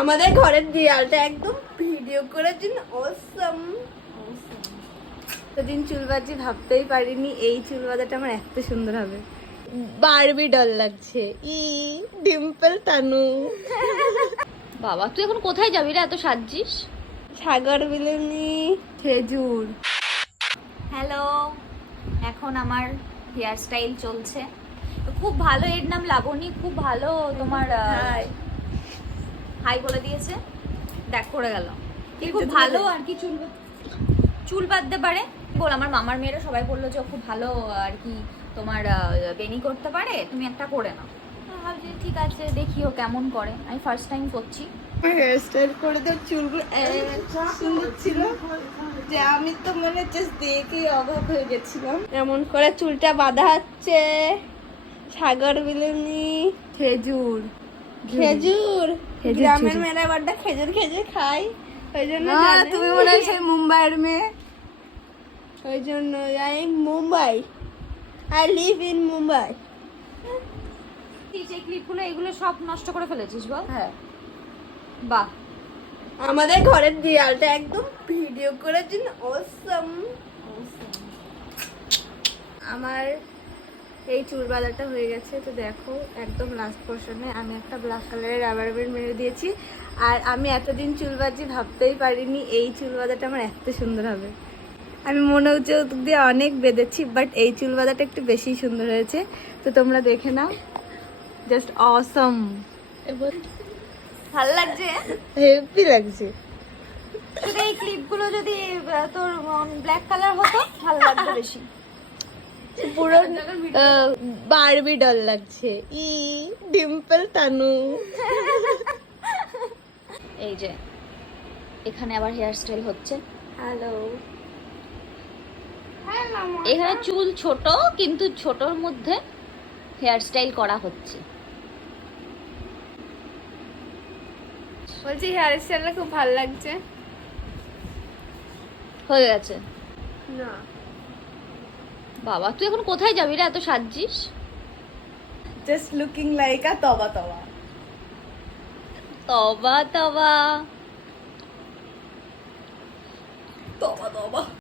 আমাদের ঘরের দেয়ালটা একদম ভিডিও করার জন্য অসম। সেদিন চুল বাজি ভাবতেই পারিনি এই চুল বাজাটা আমার এত সুন্দর হবে। বারবি ডল লাগছে। ডিম্পল তানু। বাবা তুই এখন কোথায় যাবি রে এত সাজছিস? সাগর বিলুনি খেজুর। হ্যালো, এখন আমার হেয়ার স্টাইল চলছে। তো খুব ভালো, এর নাম লাবণী, খুব ভালো তোমার হাই বলে দিয়েছে। দেখ করে গেল কি খুব ভালো আর কি চুল বাঁধতে পারে। বল আমার মামার মেয়েরা সবাই বললো যে ও খুব ভালো আর কি তোমার বেনি করতে পারে, তুমি একটা করে নাও। ভাবছি ঠিক আছে দেখি ও কেমন করে, আমি ফার্স্ট টাইম করছি। হেয়ার স্টাইল করে তো চুলগুলো সুন্দর ছিল যে আমি তো মানে জাস্ট দেখে অবাক হয়ে গেছিলাম। এমন করে চুলটা বাঁধা হচ্ছে। সাগর বিলুনি খেজুর। খেজুর গ্রামের মেয়েরা বাড্ডা খেজুর খেজুর খাই, ওই জন্য তুমি মনে হয় সেই মুম্বাইয়ের মেয়ে, ওই জন্য I Mumbai, I live in Mumbai. তুই যে ক্লিপগুলো এগুলো সব নষ্ট করে ফেলেছিস বল? হ্যাঁ বাহ, আমাদের ঘরের দেয়ালটা একদম ভিডিও করার জন্য অসম। আমার এই চুল বাঁধাটা হয়ে গেছে। তো দেখো একদম লাস্ট পোর্শনে আমি একটা ব্ল্যাক কালারের রাবার ব্যান্ড মেরে দিয়েছি। আর আমি এতদিন চুল বাজি ভাবতেই পারিনি এই চুল বাঁধাটা আমার এত সুন্দর হবে। আমি মনে হচ্ছে দিয়ে অনেক বেঁধেছি, বাট এই চুল বাঁধাটা একটু বেশি সুন্দর হয়েছে। তো তোমরা দেখে নাও, জাস্ট অসম। ভালো লাগছে, হেভি লাগছে। শুধু এই ক্লিপগুলো যদি তোর ব্ল্যাক কালার হতো ভালো লাগতো বেশি। পুরো বারবি ডল লাগছে। ডিম্পল তানু। এই যে এখানে আবার হেয়ার স্টাইল হচ্ছে। হ্যালো। এখানে চুল ছোট, কিন্তু ছোটর মধ্যে হেয়ার স্টাইল করা হচ্ছে। বলছি হেয়ার স্টাইলটা খুব ভালো লাগছে। হয়ে গেছে। না বাবা তুই এখন কোথায় যাবি রে এত সাজছিস? জাস্ট লুকিং লাইক আ তবা তবা। তবা তবা তবা তবা।